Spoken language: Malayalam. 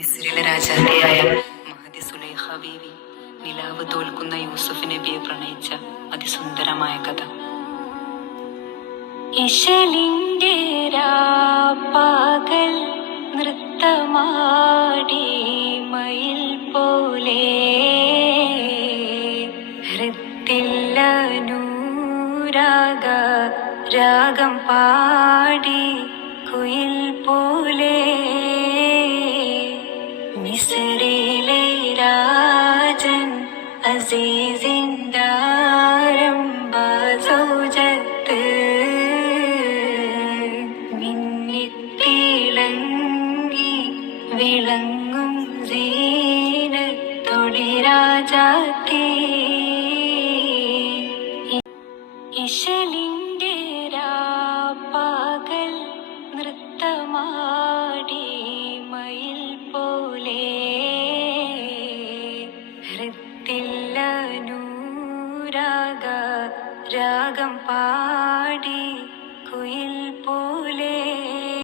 മിസ്രിലെ രാജാത്തിയായ മഹദി സുലൈഖ ബീവി നിലാവ് തോൽക്കുന്ന യൂസുഫ് നബിയെ പ്രണയിച്ച അതിസുന്ദരമായ കഥ. ഇശലിന്റെ രാപ്പകൽ നൃത്തമാടി മയിൽ പോലെ ഹൃത്തില്ല നൂരാഗ രാഗം പാടി കുയിൽ പോലെ മിസ്രിലെ രാജൻ അസീസിന്ദാരംഭ സൗജത്ത് മിന്നിത്തിളങ്ങി വിളങ്ങും സീനത്തൊടി രാജാത്തി. ഇശലിന്റെ രാപ്പകൽ നൃത്തമാടി മയിൽ പോലെ ഹൃത്തില്ല നൂരാഗ രാഗം പാടി കുയിൽ പോലെ.